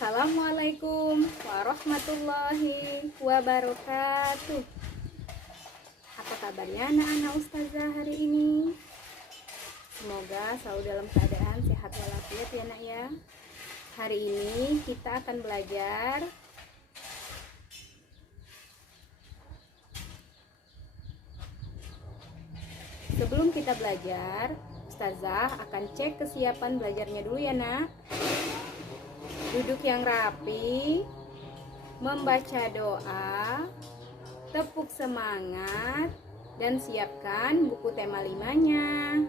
Assalamualaikum warahmatullahi wabarakatuh. Apa kabarnya anak-anak ustazah hari ini? Semoga selalu dalam keadaan sehat walafiat ya nak ya. Hari ini kita akan belajar Sebelum kita belajar, ustazah akan cek kesiapan belajarnya dulu ya nak. Duduk yang rapi, membaca doa, tepuk semangat, dan siapkan buku tema 5-nya.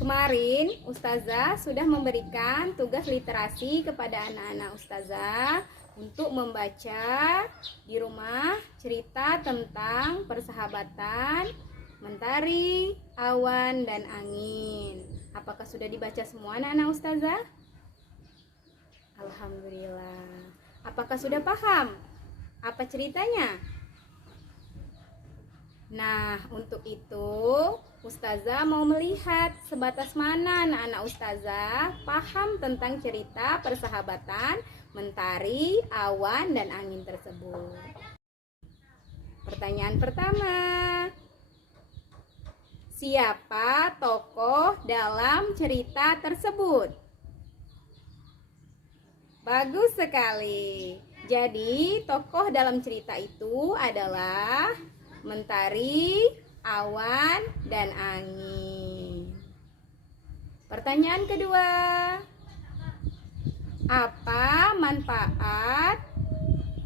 Kemarin ustazah sudah memberikan tugas literasi kepada anak-anak ustazah untuk membaca di rumah cerita tentang persahabatan, mentari, awan, dan angin. Apakah sudah dibaca semua anak-anak ustazah? Alhamdulillah. Apakah sudah paham apa ceritanya? Nah, untuk itu ustazah mau melihat sebatas mana anak-anak ustazah paham tentang cerita persahabatan, mentari, awan, dan angin tersebut. Pertanyaan pertama. Siapa tokoh dalam cerita tersebut? Bagus sekali. Jadi, tokoh dalam cerita itu adalah mentari, awan, dan angin. Pertanyaan kedua. Apa manfaat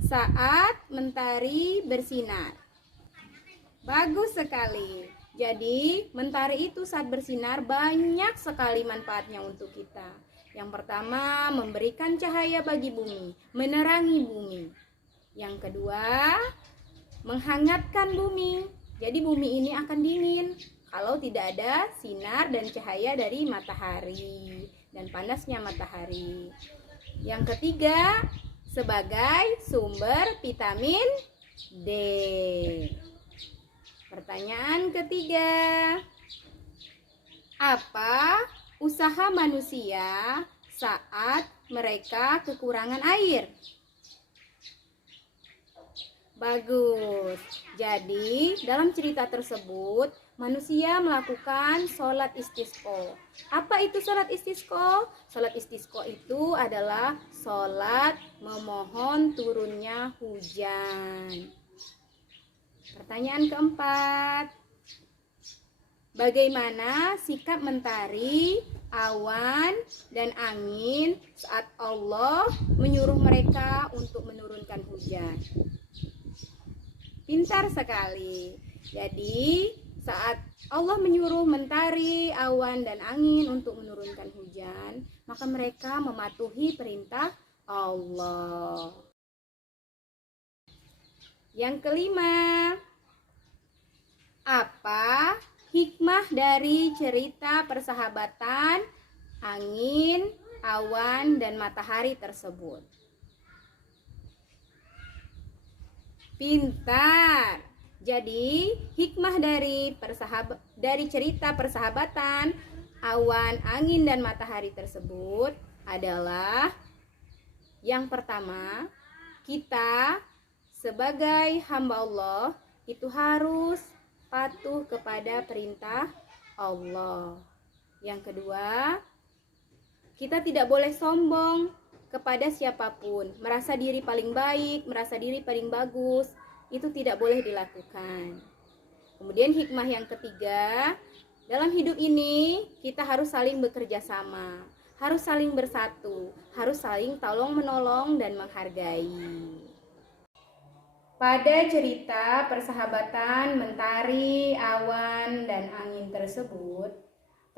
saat mentari bersinar? Bagus sekali. Jadi, mentari itu saat bersinar banyak sekali manfaatnya untuk kita. Yang pertama, memberikan cahaya bagi bumi, menerangi bumi. Yang kedua, menghangatkan bumi. Jadi bumi ini akan dingin kalau tidak ada sinar dan cahaya dari matahari dan panasnya matahari. Yang ketiga, sebagai sumber vitamin D. Pertanyaan ketiga. Apa usaha manusia saat mereka kekurangan air? Bagus. Jadi, dalam cerita tersebut, manusia melakukan sholat istisqa. Apa itu sholat istisqa? Sholat istisqa itu adalah sholat memohon turunnya hujan. Pertanyaan keempat. Bagaimana sikap mentari, awan, dan angin saat Allah menyuruh mereka untuk menurunkan hujan? Pintar sekali. Jadi, saat Allah menyuruh mentari, awan, dan angin untuk menurunkan hujan, maka mereka mematuhi perintah Allah. Yang kelima, apa hikmah dari cerita persahabatan, angin, awan, dan matahari tersebut? Pintar. Jadi, hikmah dari cerita persahabatan, awan, angin, dan matahari tersebut adalah yang pertama, kita sebagai hamba Allah itu harus patuh kepada perintah Allah. Yang kedua, kita tidak boleh sombong kepada siapapun, merasa diri paling baik, merasa diri paling bagus, itu tidak boleh dilakukan. Kemudian hikmah yang ketiga, dalam hidup ini kita harus saling bekerja sama, harus saling bersatu, harus saling tolong menolong dan menghargai. Pada cerita persahabatan mentari, awan, dan angin tersebut,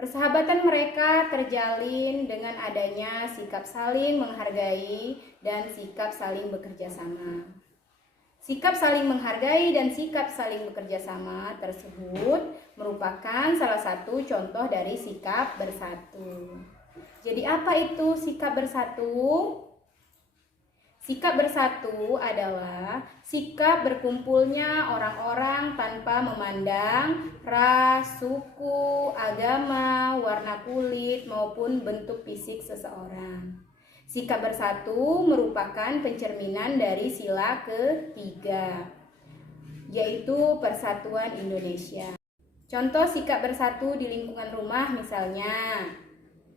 persahabatan mereka terjalin dengan adanya sikap saling menghargai dan sikap saling bekerja sama. Sikap saling menghargai dan sikap saling bekerja sama tersebut merupakan salah satu contoh dari sikap bersatu. Jadi apa itu sikap bersatu? Sikap bersatu adalah sikap berkumpulnya orang-orang tanpa memandang ras, suku, agama, warna kulit, maupun bentuk fisik seseorang. Sikap bersatu merupakan pencerminan dari sila ketiga, yaitu Persatuan Indonesia. Contoh sikap bersatu di lingkungan rumah misalnya,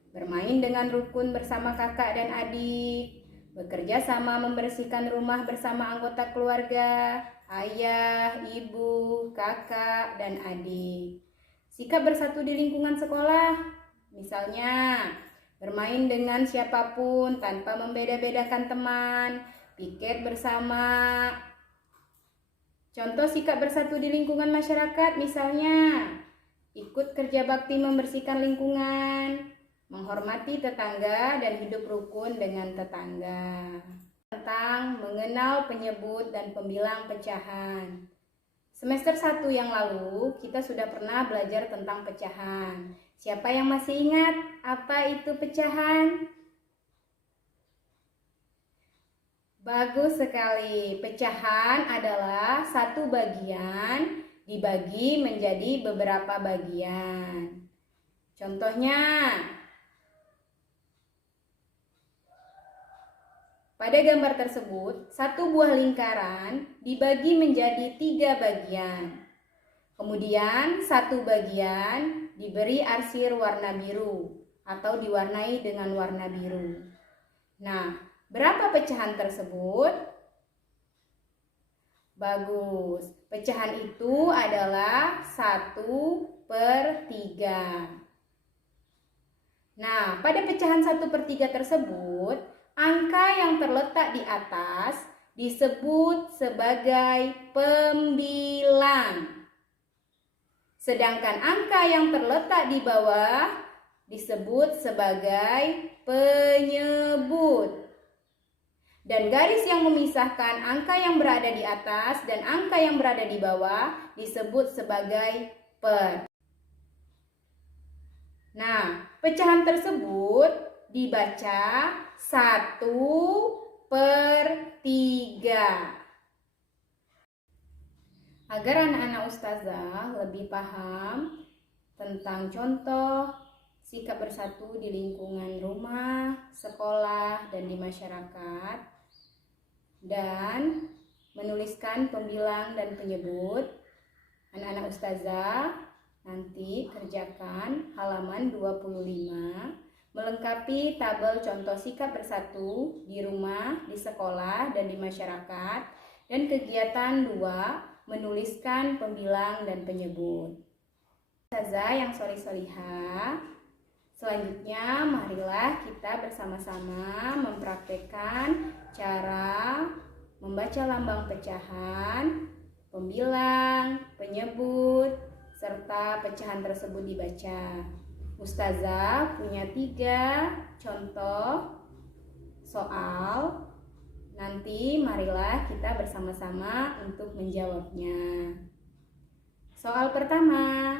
bermain dengan rukun bersama kakak dan adik, bekerja sama membersihkan rumah bersama anggota keluarga, ayah, ibu, kakak, dan adik. Sikap bersatu di lingkungan sekolah, misalnya bermain dengan siapapun tanpa membeda-bedakan teman, piket bersama. Contoh sikap bersatu di lingkungan masyarakat, misalnya ikut kerja bakti membersihkan lingkungan, menghormati tetangga, dan hidup rukun dengan tetangga. Tentang mengenal penyebut dan pembilang pecahan. Semester 1 yang lalu kita sudah pernah belajar tentang pecahan. Siapa yang masih ingat apa itu pecahan? Bagus sekali. Pecahan adalah satu bagian dibagi menjadi beberapa bagian. Contohnya, pada gambar tersebut, satu buah lingkaran dibagi menjadi 3 bagian. Kemudian, satu bagian diberi arsir warna biru atau diwarnai dengan warna biru. Nah, berapa pecahan tersebut? Bagus. Pecahan itu adalah 1/3. Nah, pada pecahan 1/3 tersebut, angka yang terletak di atas disebut sebagai pembilang. Sedangkan angka yang terletak di bawah disebut sebagai penyebut. Dan garis yang memisahkan angka yang berada di atas dan angka yang berada di bawah disebut sebagai per. Nah, pecahan tersebut dibaca 1/3. Agar anak-anak ustazah lebih paham tentang contoh sikap bersatu di lingkungan rumah, sekolah, dan di masyarakat, dan menuliskan pembilang dan penyebut, anak-anak ustazah nanti kerjakan halaman 25 melengkapi tabel contoh sikap bersatu di rumah, di sekolah, dan di masyarakat, dan kegiatan 2 menuliskan pembilang dan penyebut. Ustazah yang solih-solihah, selanjutnya marilah kita bersama-sama mempraktekkan cara membaca lambang pecahan, pembilang, penyebut, serta pecahan tersebut dibaca. Ustazah punya 3 contoh soal. Nanti marilah kita bersama-sama untuk menjawabnya. Soal pertama,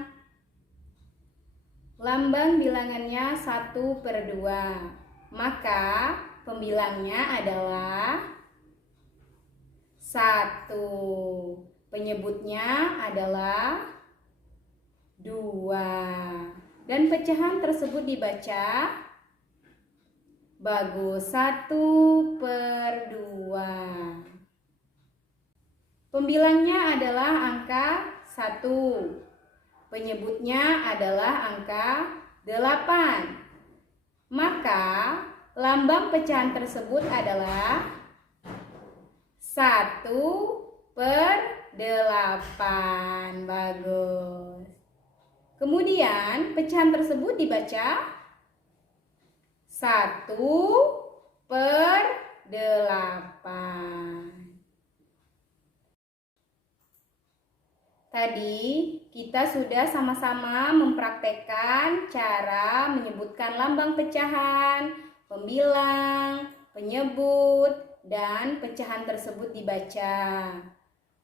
lambang bilangannya 1/2, maka pembilangnya adalah 1, penyebutnya adalah 2, dan pecahan tersebut dibaca. Bagus, 1/2. Pembilangnya adalah angka 1. Penyebutnya /adalah angka 8. Maka lambang pecahan tersebut adalah 1/8. Bagus. Kemudian pecahan tersebut dibaca 1/8. Tadi kita sudah sama-sama mempraktekkan cara menyebutkan lambang pecahan, pembilang, penyebut, dan pecahan tersebut dibaca.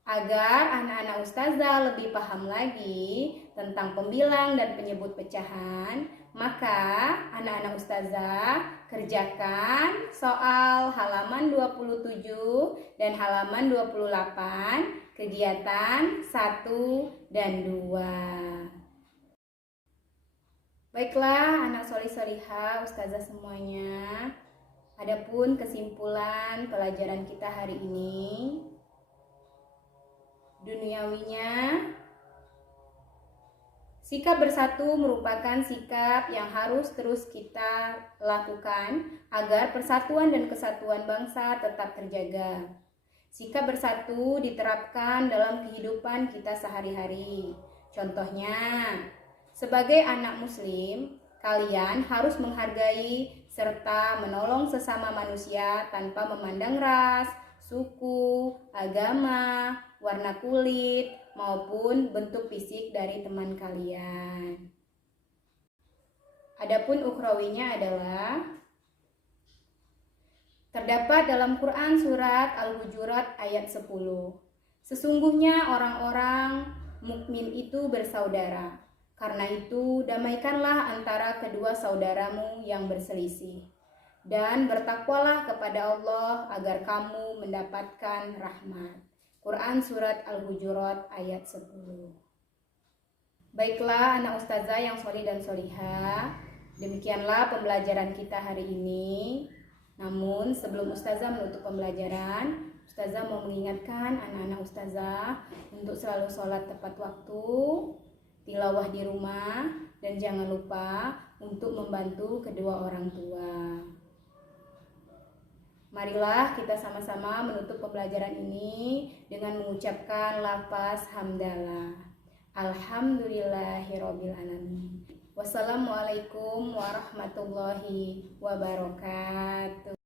Agar anak-anak ustazah lebih paham lagi tentang pembilang dan penyebut pecahan, maka anak-anak ustazah kerjakan soal halaman 27 dan halaman 28, kegiatan 1 dan 2. Baiklah anak solih-solihah ustazah semuanya, Adapun kesimpulan pelajaran kita hari ini, duniawinya, sikap bersatu merupakan sikap yang harus terus kita lakukan agar persatuan dan kesatuan bangsa tetap terjaga. Sikap bersatu diterapkan dalam kehidupan kita sehari-hari. Contohnya, sebagai anak muslim, kalian harus menghargai serta menolong sesama manusia tanpa memandang ras, suku, agama, warna kulit, maupun bentuk fisik dari teman kalian. Adapun ukhrawinya adalah terdapat dalam Quran surat Al-Hujurat ayat 10. Sesungguhnya orang-orang mukmin itu bersaudara. Karena itu, damaikanlah antara kedua saudaramu yang berselisih. Dan bertakwalah kepada Allah agar kamu mendapatkan rahmat. Quran surat Al-Hujurat ayat 10. Baiklah anak ustazah yang sholih dan sholihah, demikianlah pembelajaran kita hari ini. Namun sebelum ustazah menutup pembelajaran, ustazah mau mengingatkan anak-anak ustazah untuk selalu sholat tepat waktu, tilawah di rumah, dan jangan lupa untuk membantu kedua orang tua. Marilah kita sama-sama menutup pembelajaran ini dengan mengucapkan lafaz hamdalah. Alhamdulillahirabbil alamin. Wassalamualaikum warahmatullahi wabarakatuh.